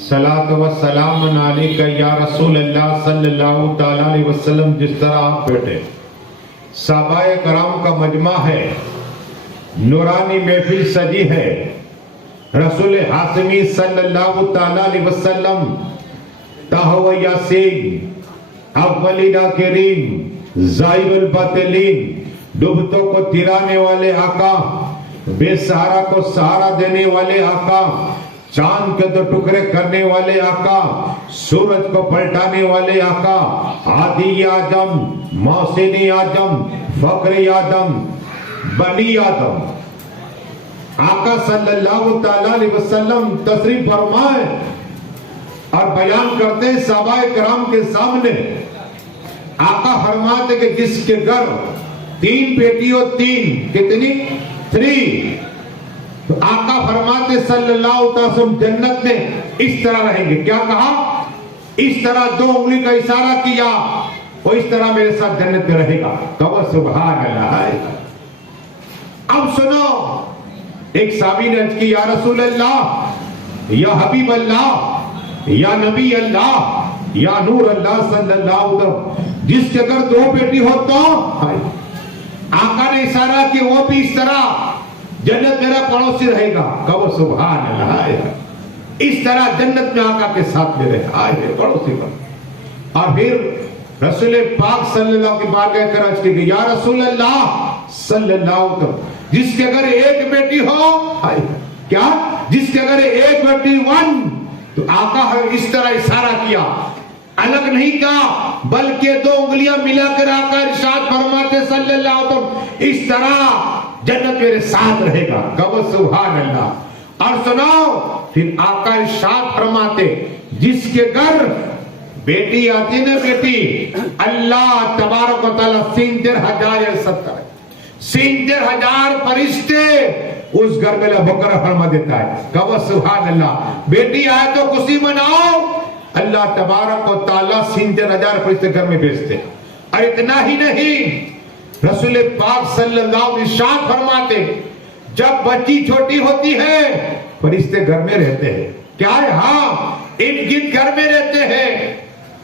صلاۃ و سلام علیک یا رسول اللہ صلی اللہ تعالی علیہ وسلم. جس طرح آپ بیٹھے صحابہ کرام کا مجمع ہے, نورانی محفل سجی ہے, رسول ہاشمی صلی اللہ تعالی علیہ وسلم تہو یاسین اولین آخرین زائب الباطلین, ڈوبتوں کو ترانے والے آقا, بے سہارا کو سہارا دینے والے آقا, چاند کے دو ٹکڑے کرنے والے آقا, سورج کو پلٹانے والے آقا, عادی آدم, محسن آدم, فخر آدم, بنی آدم, آقا صلی اللہ تعالی علیہ وسلم تشریف فرمائے اور بیان کرتے ہیں صحابہ کرام کے سامنے. آقا فرماتے کہ جس کے گھر 3 بیٹی ہو, 3 کتنی 3, تو آقا فرماتے صلی اللہ علیہ وسلم جنت میں اس طرح رہیں گے. کیا کہا؟ اس طرح 2 انگلی کا اشارہ کیا, وہ اس طرح میرے ساتھ جنت میں رہے گا. کہو سبحان اللہ. اب سنو, ایک صحابی نے عرض کی یا رسول اللہ, یا حبیب اللہ, یا نبی اللہ, یا نور اللہ صلی اللہ علیہ وسلم, جس کے اگر 2 بیٹی ہو تو آقا نے اشارہ کہ وہ بھی اس طرح جنت میرا پڑوسی رہے گا. کہو سبحان اللہ. اس طرح جنت میں آقا کے ساتھ میں رہے پڑوسی پر. اور پھر رسول پاک صلی اللہ کی بارگاہ کر عرض کی یا رسول اللہ صلی اللہ علیہ وسلم, جس کے اگر 1 بیٹی ہو, کیا جس کے اگر 1 بیٹی 1, تو آقا اس طرح اشارہ کیا, الگ نہیں کہا, بلکہ 2 انگلیاں ملا کر آقا ارشاد فرماتے صلی اللہ علیہ وسلم اس طرح جنت میرے ساتھ رہے گا. کہو سبحان اللہ. اور سناؤ, پھر آقا ارشاد فرماتے جس کے گھر بیٹی آتی نا, بیٹی, اللہ تبارک و تعالی 70,000 فرشتے اس گھر میں بکرا فرما دیتا ہے. کہو سبحان اللہ. بیٹی آئے تو خوشی مناؤ, اللہ تبارک و تعالی 70,000 فرشتے گھر میں بھیجتے. اور اتنا ہی نہیں, رسول پاک صلی اللہ علیہ وسلم ارشاد فرماتے جب بچی چھوٹی ہوتی ہے فرشتے گھر میں رہتے ہیں. کیا ہے؟ ہاں, ان گد گھر میں رہتے ہیں.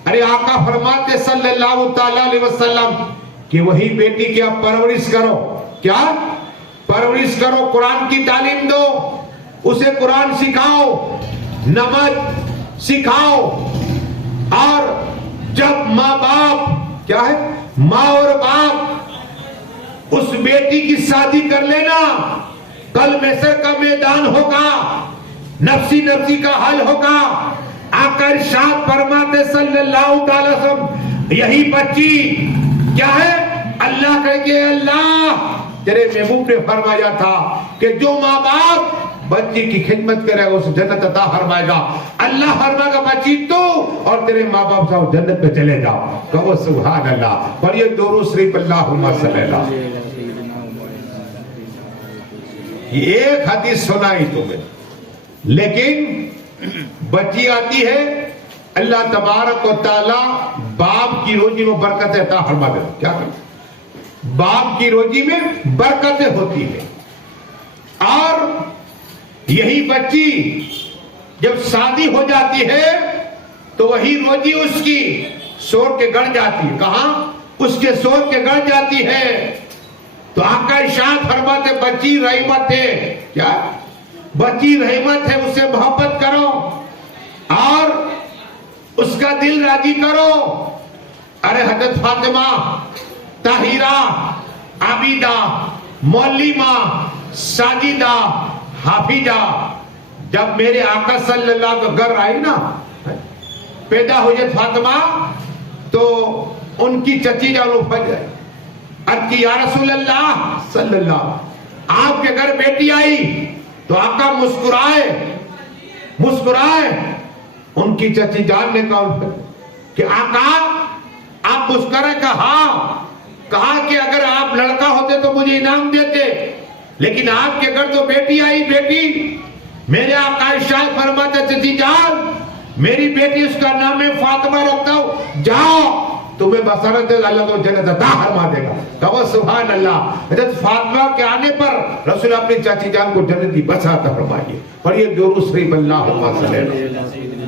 ارے آقا فرماتے صلی اللہ تعالی علیہ وسلم کہ وہی بیٹی کی آپ پرورش کرو. کیا پرورش کرو؟ قرآن کی تعلیم دو, اسے قرآن سکھاؤ, نماز سکھاؤ. اور جب ماں باپ, کیا ہے, ماں اور باپ اس بیٹی کی شادی کر لینا, کل محشر کا میدان ہوگا, نفسی نفسی کا حل ہوگا. آقا ارشاد فرماتے صلی اللہ تعالی وسلم یہی بچی کیا ہے, اللہ کہے کہ اللہ تیرے محبوب نے فرمایا تھا کہ جو ماں باپ بچی کی خدمت کرے گا اسے جنت عطا فرمائے گا. اللہ فرمائے گا بچی تو اور تیرے ماں باپ جاؤ جنت میں چلے جاؤ. کہو سبحان اللہ. پڑھیے درود شریف اللہم صلی اللہ. یہ ایک حدیث سنائی تمہیں, لیکن بچی آتی ہے, اللہ تبارک و تعالی باپ کی روزی میں برکت عطا فرما دیتا. کیا کرتا؟ باپ کی روزی میں برکتیں ہوتی ہے. اور یہی بچی جب شادی ہو جاتی ہے تو وہی روزی اس کی شور کے گڑ جاتی ہے. کہاں؟ اس کے شور کے گڑ جاتی ہے. تو آقا ارشاد فرماتے بچی رحمت ہے. کیا بچی رحمت ہے, اس سے محبت کرو اور اس کا دل راضی کرو. ارے حضرت فاطمہ, طاہرہ, عابدہ, معلمہ, ساجدہ, حافظہ جب میرے آقا صلی اللہ علیہ وسلم گھر آئی نا, پیدا ہوئی فاطمہ, تو ان کی چچی جان اٹھ گئے. عرض کی یا رسول اللہ صلی اللہ, آپ کے گھر بیٹی آئی. تو آقا مسکرائے. ان کی چچی جان نے کہا کہ آقا آپ مسکرائے. کہا کہ اگر آپ لڑکا ہوتے تو مجھے انعام دیتے, لیکن آپ کے گھر تو بیٹی آئی. بیٹی میرے آقا ارشاد فرماتے چچی جان میری بیٹی اس کا نام میں فاطمہ رکھتا ہوں, جاؤ تمہیں بصارت اللہ تو جنت عطا فرما دے گا. کہو سبحان اللہ. حضرت فاطمہ کے آنے پر رسول اپنی چاچی جان کو جنت کی بصارت فرمائیے. پڑھیے درود شریف اللہم صلی اللہ علیہ وسلم.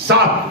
7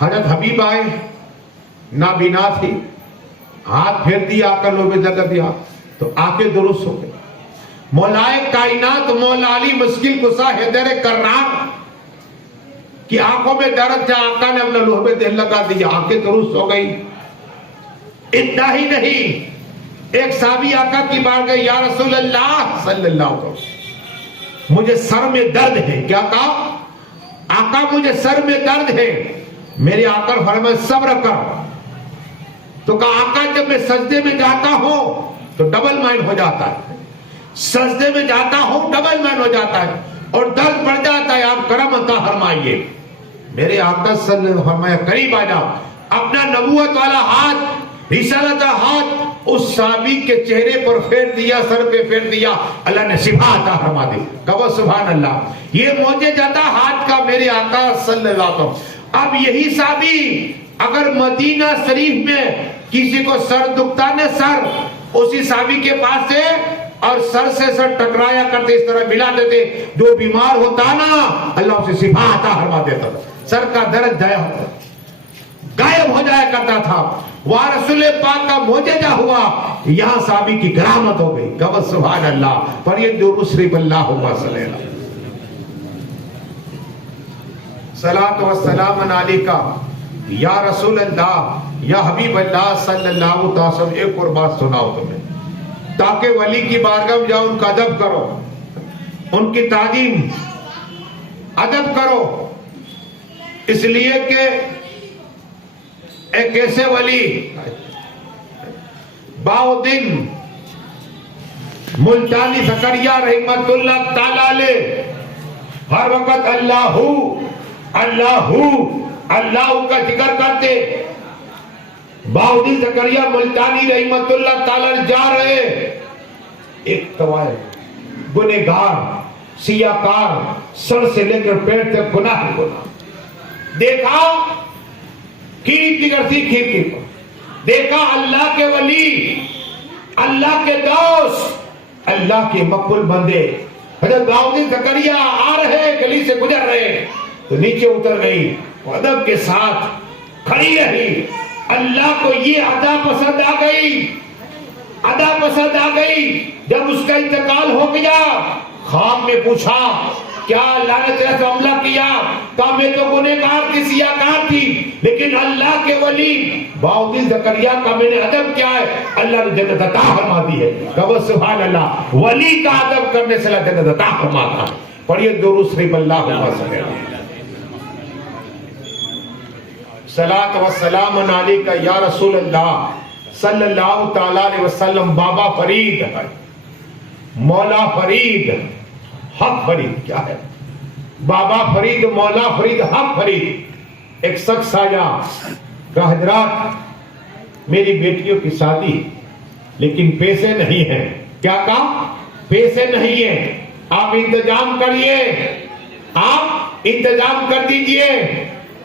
حضرت حبیب آئے، نابینا تھی، ہاتھ پھیر دیا، آ کر لوبے جگہ دیا تو آنکھیں درست ہو گئی۔ مولائے کائنات مولا علی مشکل کشا حیدر کرار کی آنکھوں میں درد تھا، آقا نے اپنا لوبے دل لگا دیا، آنکھیں درست ہو گئی۔ اتنا ہی نہیں، ایک صحابی آقا کی بار گئے، یا رسول اللہ صلی اللہ علیہ وسلم مجھے سر میں درد ہے۔ کیا کہا؟ آقا مجھے سر میں درد ہے۔ میرے آقا نے فرمایا صبر کر۔ تو کہا آقا جب میں سجدے میں جاتا ہوں تو ڈبل مائنڈ ہو جاتا ہے، سجدے میں جاتا ہوں ڈبل مائنڈ ہو جاتا ہے اور درد بڑھ جاتا ہے، آپ کرم عطا فرمائیے۔ میرے آقا صلی اللہ علیہ وسلم فرمایا قریب آ جاؤ، اپنا نبوت والا ہاتھ، رسالت کا ہاتھ اس صحابی کے چہرے پر پھیر دیا، سر پہ پھیر دیا، اللہ نے شفا عطا فرما دی۔ کہو سبحان اللہ۔ یہ معجزہ ہاتھ کا میرے آقا صلی اللہ علیہ وسلم۔ اب یہی صحابی اگر مدینہ شریف میں کسی کو سر دکھتا نا، سر اسی صحابی کے پاس سے اور سر سے سر ٹکرایا کرتے، اس طرح ملا دیتے، جو بیمار ہوتا نا اللہ اسے شفا عطا فرما دیتا تھا، سر کا درد غائب ہو جایا کرتا تھا۔ وہاں رسول پاک کا معجزہ ہوا، یہاں صحابی کی کرامت ہو گئی۔ کہو سبحان اللہ۔ پر یہ درود شریف اللہم صلی اللہ صلاۃ و سلام علیکہ یا رسول اللہ یا حبیب اللہ صلی اللہ علیہ وسلم۔ ایک اور بات سناؤ تمہیں، تاکہ ولی کی بارگاہ میں جاؤ، ان کا ادب کرو، ان کی تعظیم ادب کرو، اس لیے کہ ایک ایسے ولی باؤدین ملتانی زکریا رحمت اللہ تعالی علیہ ہر وقت اللہ اللہ اللہ کا ذکر کرتے۔ باؤدین زکریا ملتانی رحمت اللہ تعالی جا رہے، ایک طوائف گنہگار سیاکار سر سے لے کر پیر تک گناہ دیکھا، کھیرتی دیکھا اللہ کے ولی، اللہ کے دوست، اللہ کے مقبول بندے حضرت باؤدین زکریا آ رہے، گلی سے گزر رہے تو نیچے اتر گئی، ادب کے ساتھ کھڑی رہی۔ اللہ کو یہ ادا پسند آ گئی، ادا پسند آ گئی۔ جب اس کا انتقال ہو گیا، خواب میں پوچھا کیا اللہ نے تیرے سے حملہ کیا؟ کہا میں تو گنہگار تھی، سیاکار تھی، لیکن اللہ کے ولی باؤدین زکریا کا میں نے ادب کیا ہے، اللہ نے جنت عطا فرما دی ہے۔ کہو سبحان اللہ۔ ولی کا ادب کرنے سے اللہ جنت عطا فرماتا ہے۔ پڑھیے درود شریف اللہم صلی اللہ صلاۃ و سلام علیکہ یا رسول اللہ صلی اللہ تعالی علیہ وسلم۔ بابا فرید ہے، مولا فرید، حق فرید کیا ہے؟ بابا فرید، مولا فرید، حق فرید۔ ایک شخص آیا کہ حضرات میری بیٹیوں کی شادی لیکن پیسے نہیں ہیں۔ کیا کہا؟ پیسے نہیں ہیں، آپ انتظام کریے، آپ انتظام کر دیجئے۔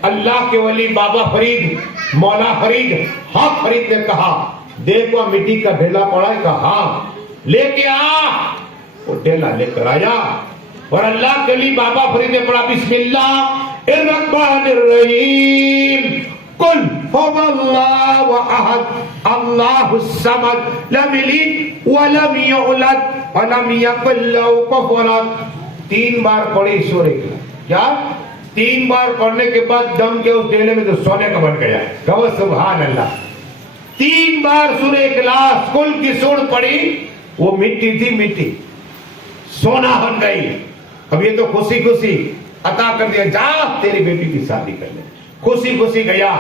اللہ کے ولی بابا فرید، مولا فرید، حق فرید نے کہا دیکھو مٹی کا ڈھیلا پڑا ہے، کہا ہاں لے کے آ۔ وہ ڈھیلا لے کر آیا اور اللہ کے ولی بابا فرید نے پڑھا بسم اللہ الرحمن الرحیم قل هو اللہ احد اللہ الصمد لم یلد ولم یولد ولم یکن لہ کفوا احد۔ 3 بار پڑھی سورہ کیا؟ 3 بار پڑھنے کے بعد دم کے اس ڈیلے میں تو سونے کا بن گیا۔ کہو سبحان اللہ۔ 3 بار سورہ اخلاص کل کی سورہ پڑھی، وہ مٹی تھی، مٹی سونا بن گئی۔ اب یہ تو خوشی خوشی عطا کر دیا، جا تیری بیٹی کی شادی کر لے۔ خوشی خوشی گیا،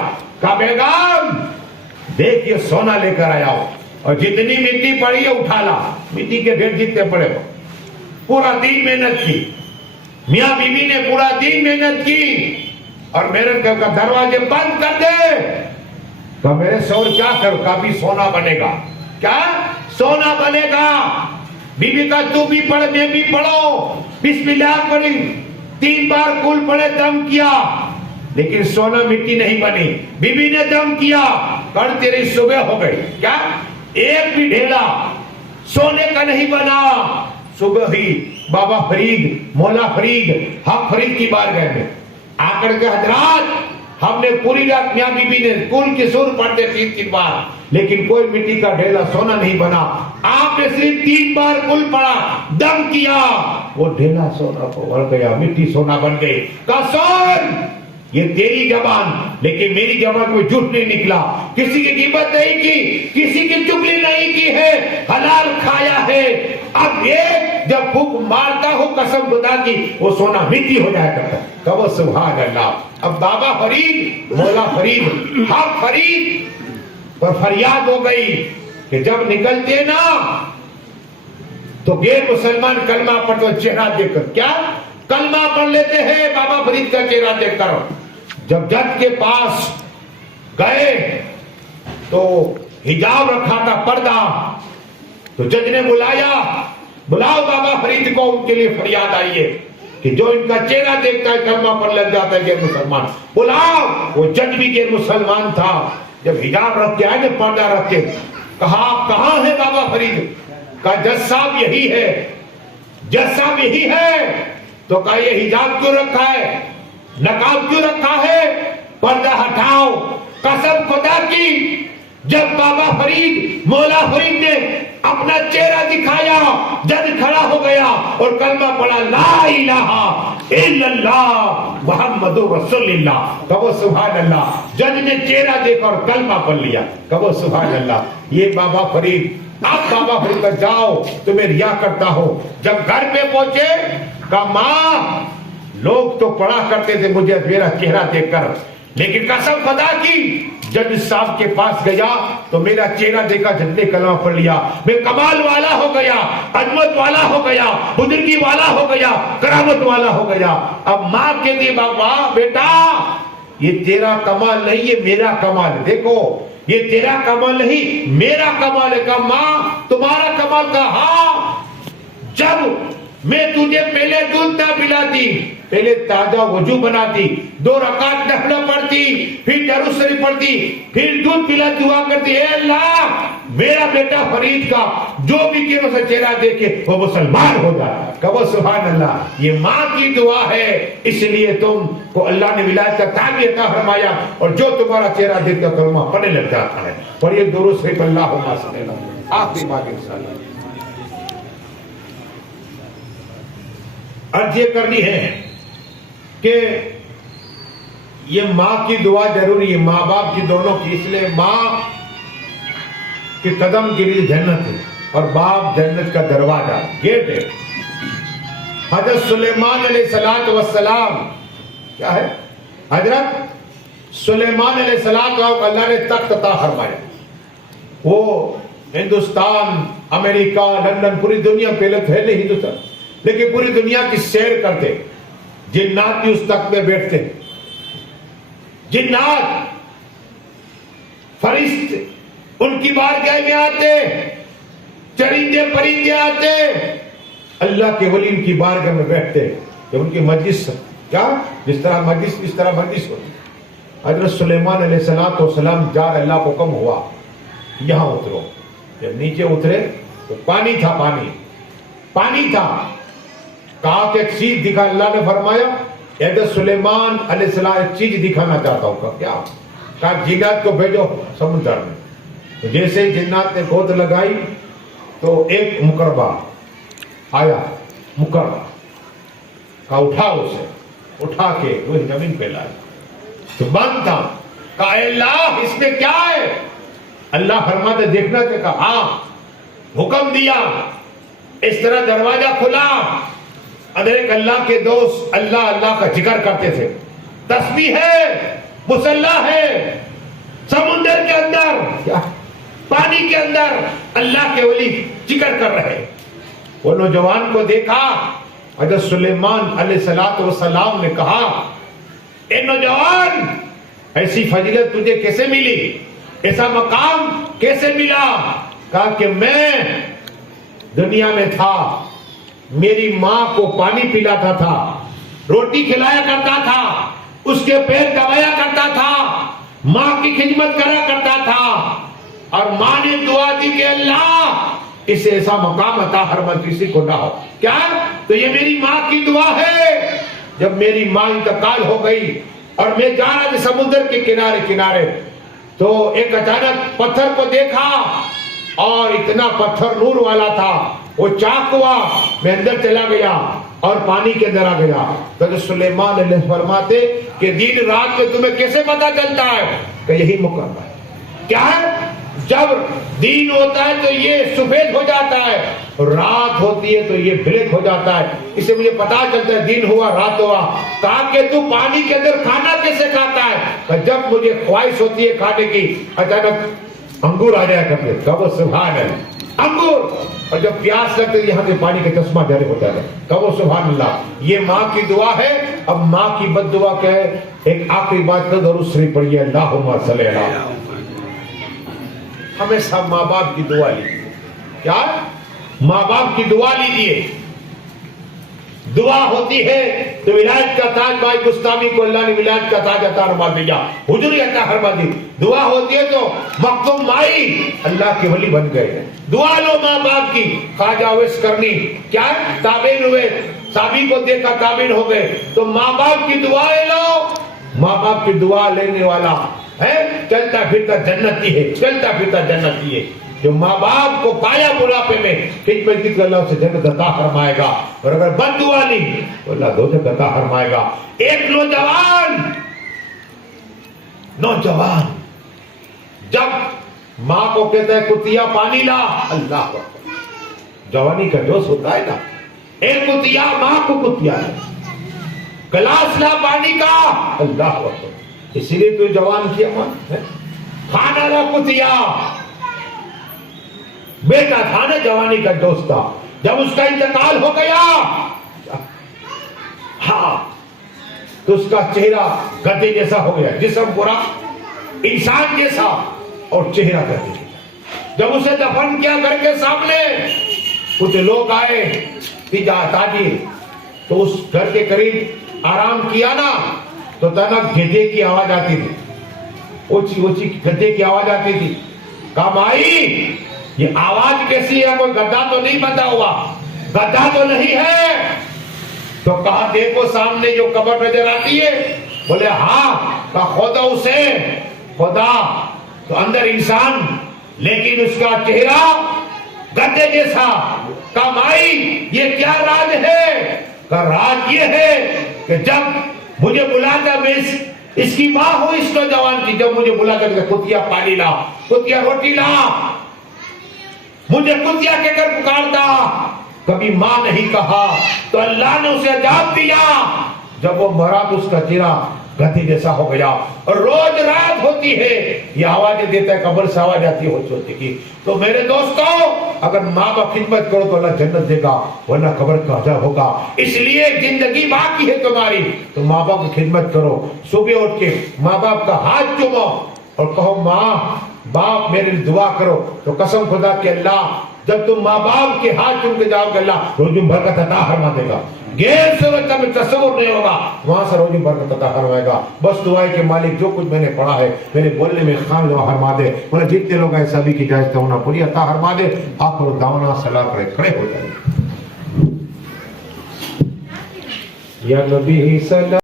کہا بیگم دیکھ یہ سونا لے کر آیا ہو، اور جتنی مٹی پڑی ہے اٹھا لا، مٹی کے ڈھیر جتنے پڑے ہو۔ پورا دن محنت کی، میاں بیوی نے پورا دن محنت کی، اور محنت کر کے دروازے بند کر دے۔ کہ میرے شوہر کیا کرو؟ کافی سونا بنے گا۔ کیا سونا بنے گا؟ بیوی کا تو بھی پڑھ میں بھی پڑھو، بسم اللہ پڑھی، 3 بار کل پڑھے، دم کیا، لیکن سونا مٹی نہیں بنی۔ بیوی نے دم کیا، کل تیری صبح ہو گئی، کیا ایک بھی ڈھیلا سونے کا نہیں بنا۔ صبح ہی بابا فرید، مولا فرید، حق فرید کی بارگاہ میں آ کر کے حضرات ہم نے پوری رات میاں بی بی نے کل کی سور پڑھتے 3 بار، لیکن کوئی مٹی کا ڈھیلا سونا نہیں بنا۔ آپ نے صرف 3 بار کل پڑھا، دم کیا، وہ ڈھیلا سونا کو بڑھ گیا، مٹی سونا بن گئی۔ کہا سن، یہ تیری زبان، لیکن میری زبان میں جھوٹ نہیں نکلا، کسی کی غیبت نہیں کی، کسی کی چگلی نہیں کی ہے، حلال کھایا ہے۔ اب ایک جب پھوک مارتا ہو قسم خدا کی، وہ سونا مٹی ہو جایا کرتا ہے۔ کہو سبحان اللہ۔ اب بابا فرید، مولا فرید، حق فرید پر فریاد ہو گئی کہ جب نکلتے نا تو غیر مسلمان کلمہ پڑھتے چہرہ دیکھ کر، کیا کلمہ پڑھ لیتے ہیں بابا فرید کا چہرہ دیکھ کر۔ جب جج کے پاس گئے تو حجاب رکھا تھا، پردہ، تو جج نے بلایا، بلاؤ بابا فرید کو، ان کے لیے فریاد آئی ہے کہ جو ان کا چہرہ دیکھتا ہے کلمہ پڑھ لگ جاتا ہے غیر مسلمان، بلاؤ۔ وہ جج بھی غیر مسلمان تھا، جب حجاب رکھ کے آئے، پردہ رکھ کے، کہا کہاں ہے بابا فرید؟ کہا جج صاحب یہی ہے، جج صاحب یہی ہے۔ تو کہا یہ حجاب کیوں رکھا ہے، نقاب کیوں رکھا ہے، پردہ ہٹاؤ۔ قسم خدا کی جب بابا فرید، مولا فرید نے اپنا چہرہ دکھایا، جج کھڑا ہو گیا اور کلمہ پڑھا، لا الہ الا اللہ محمد رسول اللہ۔ کہو سبحان اللہ۔ جج نے چہرہ دیکھا اور کلمہ پڑھ لیا۔ کہو سبحان اللہ۔ یہ بابا فرید، آپ بابا فرید پر جاؤ، تمہیں ریا کرتا ہو۔ جب گھر پہ پہنچے کہا ماں، لوگ تو پڑھا کرتے تھے مجھے میرا چہرہ دیکھ کر، لیکن قسم خدا کی جج صاحب کے پاس گیا تو میرا چہرہ دیکھا، جج نے کلمہ پڑھ لیا، میں کمال والا ہو گیا، عظمت والا ہو گیا، بزرگی والا ہو گیا، کرامت والا ہو گیا۔ اب ماں کہتی بابا بیٹا یہ تیرا کمال نہیں، یہ میرا کمال ہے، دیکھو یہ تیرا کمال نہیں میرا کمال ہے۔ کہا ماں تمہارا کمال؟ کا ہاں، جب میں تجھے پہلے دودھ نہ پلاتی، پہلے تازہ وضو بناتی، 2 رکعت نفل پڑھتی، پھر درود شریف پڑھتی، پھر دودھ پلا دعا کرتی، اے اللہ میرا بیٹا فرید کا جو بھی کیوں سے چہرہ دیکھے وہ مسلمان ہو جائے۔ کہو سبحان اللہ۔ یہ ماں کی دعا ہے، اس لیے تم کو اللہ نے ولایت کا تاج عطا فرمایا، اور جو تمہارا چہرہ دیکھ کر کلمہ پڑھنے لگ جاتا ہے۔ پڑھیے درود شریف، اللہم صلی اللہ علیہ وسلم۔ آخری بات انشاءاللہ عرض یہ کرنی ہے کہ یہ ماں کی دعا ضروری ہے، ماں باپ کی دونوں کی، اس لیے ماں کے قدم گری جنت ہے اور باپ جنت کا دروازہ، گیٹ ہے۔ حضرت سلیمان علیہ السلام کیا ہے؟ حضرت سلیمان علیہ السلام کو اللہ نے تخت عطا فرمایا، وہ ہندوستان، امریکہ، لندن، پوری دنیا، پہلے تھے نہیں ہندوستان، لیکن پوری دنیا کی سیر کرتے، جنات بھی اس تخت میں بیٹھتے، جنات فرشتے ان کی بارگاہ میں آتے، چرندے پرندے آتے، اللہ کے ولی ان کی بارگاہ میں بیٹھتے، جب ان کی مجلس کیا جس طرح مجلس ہوتی۔ حضرت سلیمان علیہ السلام جا، اللہ کو حکم ہوا یہاں اترو۔ جب نیچے اترے تو پانی تھا، پانی تھا۔ کہا کہ ایک چیز دکھا، اللہ نے فرمایا حضرت سلیمان علیہ السلام ایک چیز دکھانا چاہتا ہوں۔ کیا؟ کہا جنات کو بھیجو سمندر میں۔ تو جیسے ہی جنات نے گود لگائی تو ایک مقربہ آیا، مقربہ کہا اٹھاؤ اسے، اٹھا کے وہ زمین پہ لایا تو بند تھا۔ کہا اے اللہ اس میں کیا ہے؟ اللہ فرماتے دیکھنا کہ کہا ہاں، حکم دیا، اس طرح دروازہ کھلا۔ اگر ایک اللہ کے دوست اللہ کا ذکر کرتے تھے، تسبیح ہے، مصلی ہے، سمندر کے اندر کیا پانی کے اندر اللہ کے ولی ذکر کر رہے۔ وہ نوجوان کو دیکھا، حضرت سلیمان علیہ السلام نے کہا اے نوجوان ایسی فضیلت تجھے کیسے ملی، ایسا مقام کیسے ملا؟ کہا کہ میں دنیا میں تھا، میری ماں کو پانی پلاتا تھا، روٹی کھلایا کرتا تھا، اس کے پیر دبایا کرتا تھا، ماں کی خدمت کرا کرتا تھا، اور ماں نے دعا دی کہ اللہ اسے ایسا مقام عطا فرما کسی کو نہ ہو۔ کیا؟ تو یہ میری ماں کی دعا ہے۔ جب میری ماں انتقال ہو گئی، اور میں جا رہا تھا سمندر کے کنارے کنارے، تو ایک اچانک پتھر کو دیکھا اور اتنا پتھر نور والا تھا، وہ چاک ہوا، میں اندر چلا گیا اور پانی کے اندر آ گیا۔ تو سلیمان علیہ فرماتے کہ دن رات میں تمہیں کیسے پتا چلتا ہے؟ کہ یہی مقرر ہے۔ کیا ہے؟ جب دن ہوتا ہے تو یہ سفید ہو جاتا ہے، رات ہوتی ہے تو یہ بلیک ہو جاتا ہے، اس سے مجھے پتا چلتا ہے دن ہوا رات ہوا۔ کہا کہ تو پانی کے اندر کھانا کیسے کھاتا ہے؟ کہ جب مجھے خواہش ہوتی ہے کھانے کی، اچانک انگور آ جایا کرتے، کب سبحان اللہ انگور، اور جب پیاس لگتے یہاں سے پانی کا چشمہ جاری ہو جاتا ہے، کب سبحان اللہ۔ یہ ماں کی دعا ہے۔ اب ماں کی بد دعا کیا ہے؟ ایک آخری بات کا درود شریف پڑھیے، اللہم صلی اللہ۔ ہمیں سب ماں باپ کی دعا لیجیے۔ کیا؟ ماں باپ کی دعا لیجیے۔ دعا ہوتی ہے تو ولایت کا تاج بھائی گستامی کو اللہ نے ولایت کا تاج عطا فرما دیا، حضوری عطا فرما دی۔ دعا ہوتی ہے تو مخدوم مائی اللہ کے ولی بن گئے۔ دعا لو ماں باپ کی۔ خواجہ اویس کرنی کیا تابعین ہوئے، صحابی کو دیکھا تابعین ہو گئے، تو ماں باپ کی دعائیں لو۔ ماں باپ کی دعا لینے والا ہے چلتا پھرتا جنتی ہے، چلتا پھرتا جنتی ہے۔ جو ماں باپ کو پایا بڑھاپے میں خدمت کی تو اللہ اسے جنت عطا فرمائے گا، اور اگر بد دعا لی تو اللہ دوزخ عطا فرمائے گا۔ ایک نوجوان جب ماں کو کہتا ہے کتیا پانی لا، اللہ اکبر، جوانی کا جوش ہوتا ہے نا، ایک کتیا ماں کو کتیا ہے، گلاس لا پانی کا، اللہ اکبر، اسی لیے تو جوان کیا ماں ہے، کھانا لا کتیا۔ بیٹا تھا نا، جوانی کا دوست تھا، جب اس کا انتقال ہو گیا ہاں تو اس کا چہرہ گدھے جیسا ہو گیا، جسم پورا انسان جیسا اور چہرہ گدھے جیسا۔ جب اسے دفن کیا گھر کے سامنے، کچھ لوگ آئے تاجر، تو اس گھر کے قریب آرام کیا نا تو تنک گدھے کی آواز آتی تھی، اونچی اونچی گدھے کی آواز آتی تھی۔ کہا مائی یہ آواز کیسی ہے؟ کوئی گدھا تو نہیں بندھا ہوا؟ گدھا تو نہیں ہے؟ تو کہا دیکھو سامنے جو قبر نظر آتی ہے۔ بولے ہاں۔ کہا خدا اسے، خدا تو اندر انسان لیکن اس کا چہرہ گدھے جیسا۔ کہا مائی یہ کیا راز ہے؟ کہا راز یہ ہے کہ جب مجھے بلاتا، میں اس کی ماں ہوں اس نوجوان کی، جب مجھے بلاتا کتیا پانی لا، کتیا روٹی لا، مجھے کتیا کے کر پکارتا، کبھی ماں نہیں کہا، تو اللہ نے اسے عذاب دیا۔ جب وہ مرا تو اس کا چہرہ گدھے جیسا ہو گیا، اور روز رات ہوتی ہے یہ آوازیں دیتا ہے، قبر سے آواز آتی ہے ہوتی کی۔ تو میرے دوستو اگر ماں باپ خدمت کرو تو اللہ جنت دے گا، ورنہ قبر کا عذاب ہوگا۔ اس لیے زندگی باقی ہے تمہاری تو ماں باپ کی خدمت کرو۔ صبح اٹھ کے ماں باپ کا ہاتھ چومو اور کہو ماں باپ میرے لیے دعا کرو، تو قسم خدا کہ اللہ جب تم ماں باپ کے ہاتھ چوم کے جاؤ گے اللہ روزی برکت عطا فرما دے گا، غیر صورت میں تصور نہیں ہوگا، وہاں سے روزی برکت عطا فرمائے گا۔ بس دعا ہے کہ مالک جو کچھ میں نے پڑھا ہے میرے بولنے میں خام دعا فرما دے، انہیں جتنے لوگ ہیں سبھی کی اجازت ہونا پوری عطا فرما دے۔ آخر دعوانا صلاح کرے، کھڑے ہو جائیں۔ یا نبی صلی